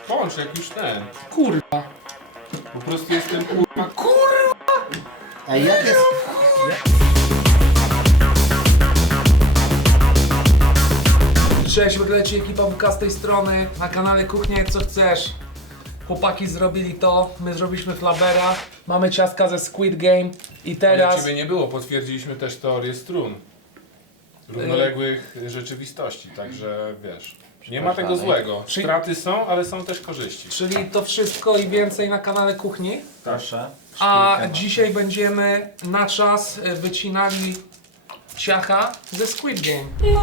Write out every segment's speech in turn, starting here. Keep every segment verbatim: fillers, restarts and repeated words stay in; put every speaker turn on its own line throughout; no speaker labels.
Bądź jak już ten.
Kurwa.
Po prostu jestem kurwa.
Kurwa!
Ej, jak jest...
Cześć, wygleci ekipa W K z tej strony. Na kanale Kuchnia Jak Co Chcesz. Chłopaki zrobili to, my zrobiliśmy flabera. Mamy ciastka ze Squid Game. I
Ale
teraz...
ciebie nie było, potwierdziliśmy też teorię strun. Równoległych rzeczywistości, także wiesz. Nie ma tego złego.
Czyli-
Straty są, ale są też korzyści.
Czyli to wszystko i więcej na kanale Kuchni.
Proszę.
A
Szpilkę
dzisiaj będziemy na czas y, wycinali ciacha ze Squid Game.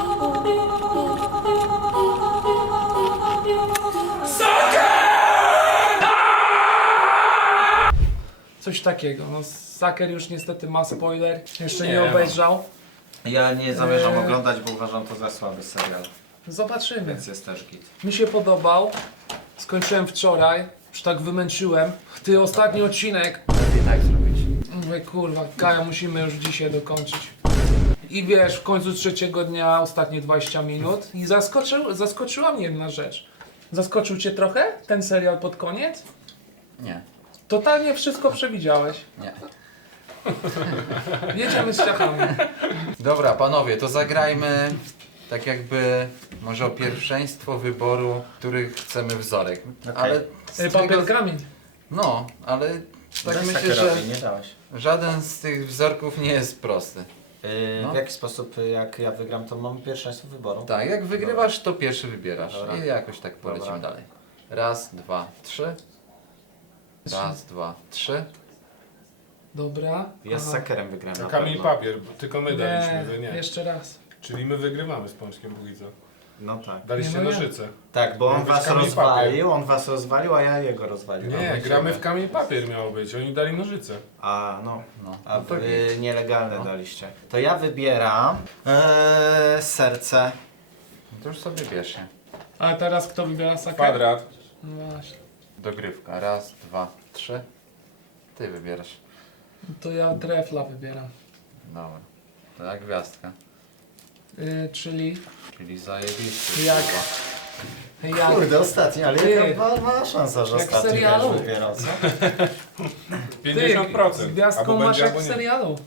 Coś takiego. No, Saker już niestety ma spoiler. Jeszcze nie,
Nie ma.
obejrzał.
ma. Ja nie zamierzam
Eee.
oglądać, bo uważam to za słaby serial.
Zobaczymy.
Więc jest też git.
Mi się podobał. Skończyłem wczoraj. Już tak wymęczyłem. Ty, ostatni odcinek.
Lepiej tak zrobić.
Mówię, kurwa, Kaja, musimy już dzisiaj dokończyć. I wiesz, w końcu trzeciego dnia, ostatnie dwadzieścia minut i zaskoczył, zaskoczyła mnie jedna rzecz. Zaskoczył cię trochę ten serial pod koniec?
Nie,
Totalnie wszystko przewidziałeś.
nie.
Jedziemy z ciachami.
Dobra, panowie, to zagrajmy tak jakby może o pierwszeństwo wyboru, który chcemy wzorek. Ale z
Y,
tego,
Papier, kamień.
no, ale tak
Daj
myślę,
Sakerowi,
że
nie dałeś.
żaden z tych wzorków nie jest prosty.
Yy,
No.
W jaki sposób, y, jak ja wygram, to mam pierwszeństwo wyboru?
Tak, jak wygrywasz, to pierwszy wybierasz.
Dobra.
I jakoś tak polecimy
Dobra.
dalej. Raz, dwa, trzy. Raz, dwa, trzy.
Dobra.
Ja z
Aha.
Sakerem wygrałem na
Kamień
pewno.
papier, bo tylko my daliśmy, wy
Nie,
nie.
jeszcze raz.
Czyli my wygrywamy z Pączkiem Bójca.
No tak.
Daliście
Nie, no ja.
nożyce.
Tak, bo
Miał
on
być
was
kamień
rozwalił, on was rozwalił, a ja jego rozwalił.
Nie,
A,
gramy w kamień papier miało być, oni dali nożyce.
A, no.
No,
A
no to
wy
git.
nielegalne
No.
daliście. To ja wybieram ee, serce.
No to już sobie bierz się.
A teraz kto wybiera Saker?
Kwadrat.
No właśnie.
Dogrywka. Raz, dwa, trzy. Ty wybierasz.
To ja trefla wybieram.
Dobra. To jak gwiazdka.
Y, czyli
Czyli zajebiście.
Jak?
kurwa.
jak
Kurde, ostatni, ale
Ty.
jaka ma, ma szansa, że
Jak w
ostatni
serialu.
też wybierał, co?
pięćdziesiąt procent.
z gwiazdką
Albo
masz
będzie,
jak
albo
w
nie.
serialu.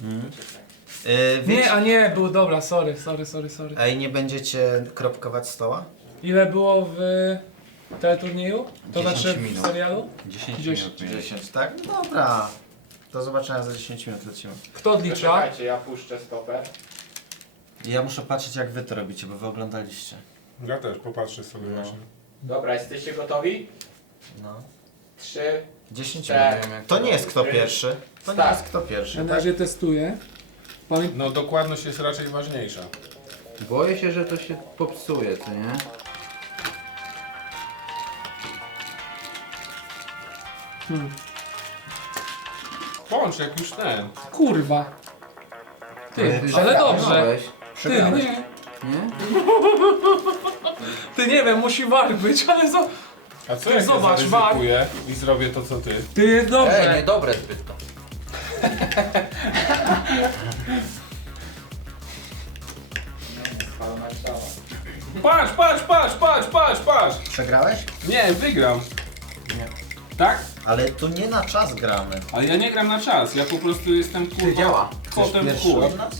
Yy,
Nie, a nie, był dobra, sorry, sorry, sorry, sorry.
Ej, nie będziecie kropkować stoła?
Ile było w teleturnieju? To
dziesięć
znaczy w
minut.
serialu?
dziesięć
Gdzieś-
minut mieli.
dziesięć, tak? No dobra. Do zobaczenia za dziesięć minut lecimy.
Kto odlicza?
Czekajcie, ja puszczę stoper.
Ja muszę patrzeć, jak wy to robicie, bo wy oglądaliście.
Ja też, popatrzę sobie
No.
właśnie.
Dobra, jesteście gotowi?
No.
Trzy.
dziesięć
Tak.
minut.
Nie wiem, jak
To nie jest kto
Trzy.
pierwszy. To nie
Start.
jest kto pierwszy,
Na
tak?
razie testuję. Pamię...
No dokładność jest raczej ważniejsza.
Boję się, że to się popsuje, co nie?
Hmm.
Bądź jak już ten.
Kurwa. Ty,
Ty
ale
się
dobrze.
przegrałeś.
Ty,
Przegrałeś.
nie.
Nie?
Ty nie wiem, musi war być, ale zo...
A co
Ty
jak
zobacz,
ja
War.
zaryzykuję i zrobię to co ty?
Ty jest dobrze.
Ej, niedobre zbyt to.
Spalona kształa.
Patrz, patrz, patrz, patrz, patrz, patrz!
Przegrałeś?
Nie, wygram.
Nie.
Tak?
Ale tu nie na czas gramy.
Ale ja nie gram na czas, ja po prostu jestem kurwa
działa.
kotem w
Pierwszy
chuj.
od nas?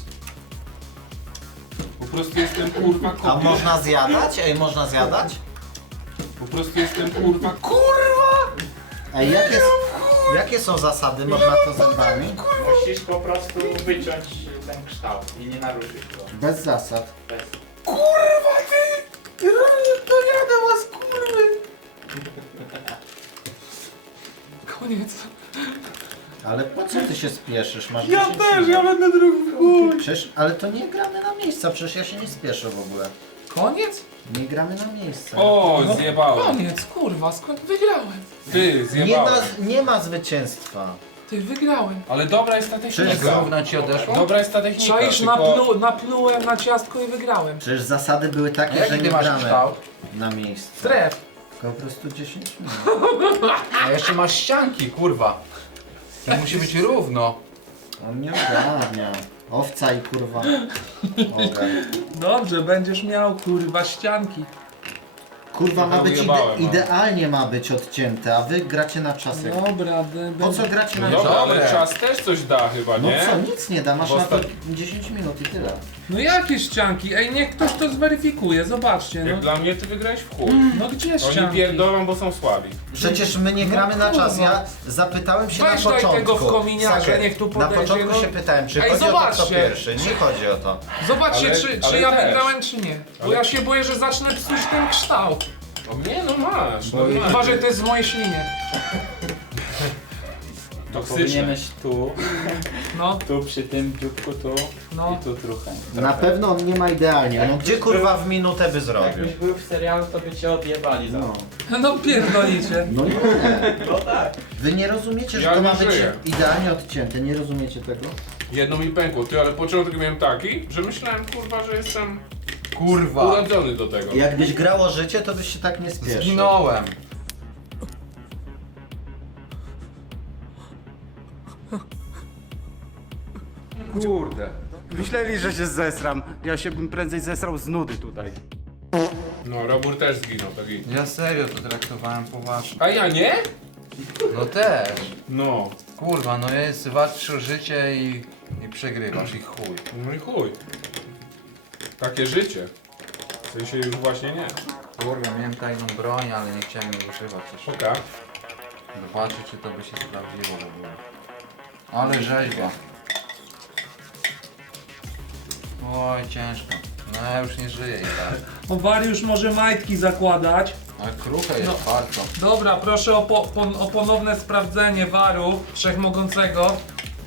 Po prostu jestem kurwa
A
kotem.
można zjadać? Ej, można zjadać?
Po prostu jestem kurwa
Kurwa! Ej, jakie, jakie są zasady? Można to zębami?
Musisz po prostu wyciąć ten kształt i nie naruszyć go.
Bez zasad.
Bez...
Kurwa ty! To jadę was, kurwy! Koniec.
Ale po co ty się spieszysz? Masz
Ja
dziesięć
też,
minut.
ja będę drugi w chuj.
Przecież, ale to nie gramy na miejsca, przecież ja się nie spieszę w ogóle.
Koniec?
Nie gramy na miejsca.
O,
No,
zjebałem.
Koniec, kurwa, skąd wygrałem?
Ty,
nie, ma,
zjebałem.
nie ma zwycięstwa.
Ty, wygrałem.
Ale dobra jest ta
Przecież
Jak
technika.
równo ci odeszło?
Dobra jest ta technika,
Czaisz,
tylko...
naplu, naplułem na ciastko i wygrałem.
Przecież zasady były
A
takie,
jaki
że
ty
nie
masz
gramy
kształt?
na miejscu.
Tref.
Tylko po prostu dziesięć minut.
A jeszcze masz ścianki, kurwa. To musi być równo.
On nie ogarnia. Owca i kurwa. Ogar.
Dobrze, będziesz miał, kurwa, ścianki.
Kurwa, ma
Trochę
być ide
ujebałem, no.
idealnie ma być odcięte, a wy gracie na czasek.
Dobra, dy-
Po co gracie na
No
czasek?
dobra, ale
Dobre.
czas też coś da chyba,
No
nie?
co, nic nie da, masz
Bo
na to
ostat-
dziesięć minut i tyle.
No jakie ścianki? Ej, niech ktoś to zweryfikuje, zobaczcie,
Jak
no.
dla mnie ty wygrałeś w chuj.
No gdzie
Oni
ścianki?
pierdolą, bo są słabi.
Przecież my nie
No
gramy na czas,
kurwa.
ja zapytałem się
Weź
na
daj
początku.
tego w kominiarze,
Saker,
niech tu
na
podejdzie,
początku
no.
się pytałem, czy
Ej,
chodzi o to, kto
zobaczcie.
pierwszy. Nie chodzi o to.
Zobaczcie,
Ale-
czy, czy
ale
ja
też.
wygrałem, czy nie. Bo
Ale-
ja się boję, że zacznę psuć ten kształt.
No nie, no masz. No
Bo-
masz.
Chyba, że to jest z mojej ślinie.
Toksyczne.
Powinieneś tu,
No,
tu przy tym dzióbku, tu
no.
i tu trochę.
Na pewno on nie ma idealnie. No gdzie kurwa w minutę by zrobił?
Jakbyś był w serialu, to by cię odjebali za
No.
No pierdolicie.
No nie.
No tak.
Wy nie rozumiecie, że
Ja
to
nie
ma być
żyję.
idealnie odcięte, nie rozumiecie tego?
Jedno mi pękło, ty, ale początek miałem taki, że myślałem, kurwa, że jestem
Kurwa!
urodzony do tego.
Jakbyś grało życie, to byś się tak nie spieszył.
Zginąłem!
Kurde. Myśleli, że się zesram. Ja się bym prędzej zesrał z nudy tutaj.
No, Robur też zginął, taki.
Ja serio to traktowałem poważnie.
A ja nie?
No też.
No.
Kurwa, no jest walczysz o życie i, i przegrywasz i chuj.
No i chuj. Takie życie. W sensie już właśnie nie.
Kurwa, miałem tajną broń, ale nie chciałem jej używać jeszcze.
Oka.
Zobaczyć, czy to by się sprawdziło w ogóle. Ale rzeźba. Oj, ciężko. No ja już nie żyję i tak.
O, Wariusz może majtki zakładać.
A kruche jest
No.
bardzo.
Dobra, proszę o, po, pon, o ponowne sprawdzenie waru wszechmogącego.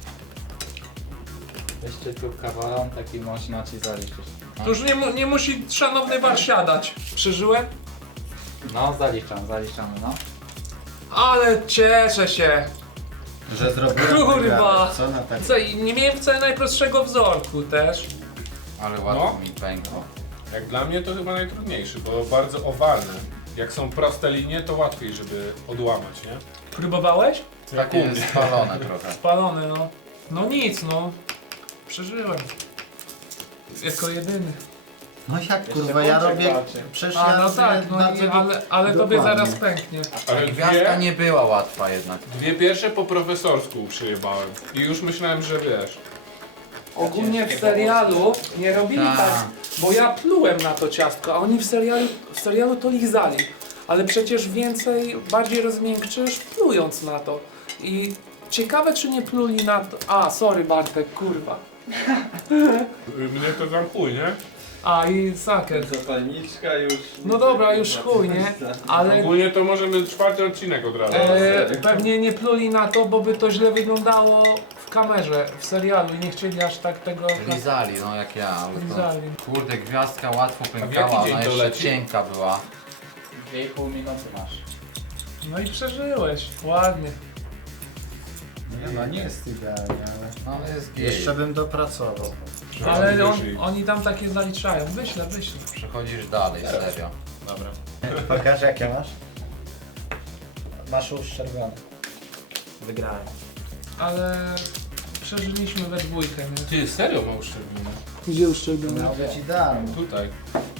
Jeszcze tu kawałek, taki można ci zaliczyć.
To już nie, mu- nie musi szanowny war siadać. Przeżyłem?
No, zaliczam, zaliczamy, no.
Ale cieszę się.
Że zrobiłem
Kurwa.
wygraną. Co na tak?
Co, i nie miałem wcale najprostszego wzorku też.
Ale łatwo
No.
mi pękło.
Jak dla mnie to chyba najtrudniejszy, bo bardzo owalne. Jak są proste linie, to łatwiej, żeby odłamać, nie?
Próbowałeś?
Jak u
Takie
mnie.
spalone trochę.
Spalony, no. No nic, no. Przeżyłem. Jako jedyny.
No jak
Jeszcze
kurwa, ja
Pączek
robię...
walczy.
Przecież
A
ja
no
robię
tak, no
bardzo
i,
do-
ale, ale tobie
dokładnie.
zaraz pęknie.
Ale
Gwiazdka
dwie,
nie była łatwa jednak.
dwie pierwsze po profesorsku przyjebałem. I już myślałem, że wiesz.
Ogólnie w serialu nie robili
Tak.
tak, bo ja plułem na to ciastko, a oni w serialu, w serialu to lizali. Ale przecież więcej, bardziej rozmiękczysz plując na to. I ciekawe czy nie pluli na to... A, sorry Bartek, kurwa.
Mnie to tam chuj, nie?
A i saker.
Zapalniczka już.
No dobra, już chuj, nie? Ale
Ogólnie to możemy czwarty odcinek od razu.
e, pewnie nie pluli na to, bo by to źle wyglądało w kamerze, w serialu i nie chcieli aż tak tego...
Lizali, no jak ja. ale to-
Lizali.
Kurde, gwiazdka łatwo
jaki
pękała,
dzień
ona
to
jeszcze
leci?
cienka była.
Dwie i pół minuty masz.
No i przeżyłeś, ładnie.
Nie, no nie jest idealnie, ale...
No ale jest gej.
Jeszcze bym dopracował.
Ale on,
Wyszli.
oni tam takie zaliczają. Wyślę, wyślę.
Przechodzisz dalej, serio.
Dobra. Pokaż jakie masz. Masz uszczerbione. Wygrałem.
Ale przeżyliśmy we dwójkę, nie?
Ty, serio ma uszczelnione?
Gdzie uszczególnione?
Miał być idealny.
Tutaj.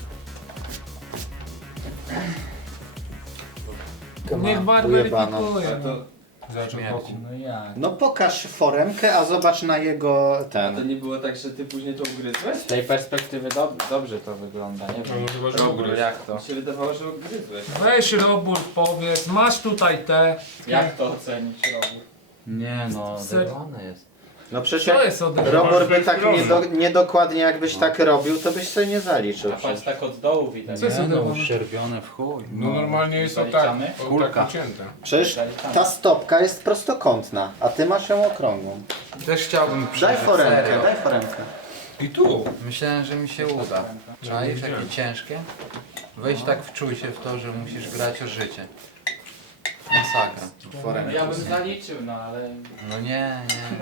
Niech bar
Ujebana.
weryfikuje. no.
Zobacz
Śmierć.
boku.
No jak?
No pokaż foremkę, a zobacz na jego
To
ten.
nie było tak, że ty później to ugryzłeś?
Z tej perspektywy dob dobrze to wygląda, nie
No
wiem.
chyba, że
Robur,
ugryź.
jak to?
Mi się wydawało, że ugryzłeś.
Weź Robur, powiedz, masz tutaj te.
Jak to ocenić, Robur?
Nie no,
Serio?
oderwane jest.
No przecież
Co
jak
jest ode
Robor by
Masz
tak
drobno.
niedo, niedokładnie jakbyś tak robił, to byś sobie nie zaliczył
A patrz
przecież.
tak od dołu widać.
Co jest
Nie no,
oderwane?
uszczerbione w chuj.
No normalnie jest o tak,
Zaliczamy?
o
Kulka.
tak ucięte.
Przecież ta stopka jest prostokątna, a ty masz ją okrągłą.
Też chciałbym
Daj
przeżyć,
foremkę,
serio.
daj foremkę.
I tu.
Myślałem, że mi się uda. Czaisz, jakie
widziałem.
ciężkie? Weź tak wczuj się w to, że musisz grać o życie. Masakra.
No ja bym zaliczył, no ale
No nie, nie.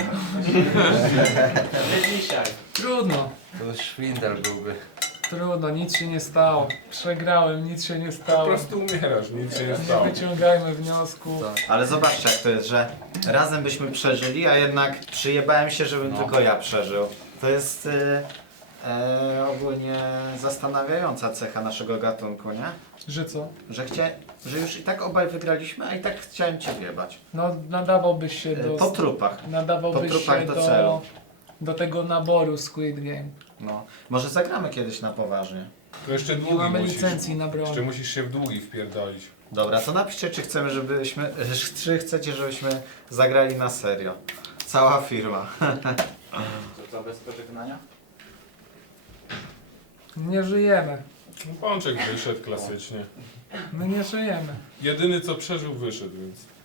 nie dzisiaj.
Trudno,
To szwindel byłby.
trudno, nic się nie stało. Przegrałem, nic się nie
Po
stało.
prostu umierasz, nic się nie
Nie
stało.
wyciągajmy wniosku.
Tak.
Ale zobaczcie jak to jest, że razem byśmy przeżyli, a jednak przyjebałem się, żebym
No.
tylko ja przeżył. To jest... Y, e, ogólnie zastanawiająca cecha naszego gatunku, nie?
Że co?
Że, chcia, że już i tak obaj wygraliśmy, a i tak chciałem cię wjebać.
No nadawałbyś się
E,
do...
po trupach.
Nadawałbyś
po trupach
się
do
do,
celu.
do tego naboru Squid Game.
No. Może zagramy kiedyś na poważnie.
To jeszcze
Nie
długi
mamy
musisz.
licencji na broń.
Jeszcze musisz się w długi wpierdolić.
Dobra, to napiszcie, czy chcemy, żebyśmy, czy chcecie, żebyśmy zagrali na serio. Cała firma.
Co to bez pożegnania?
Nie żyjemy.
No, Pączek wyszedł klasycznie.
My nie żyjemy.
Jedyny co przeżył wyszedł, więc...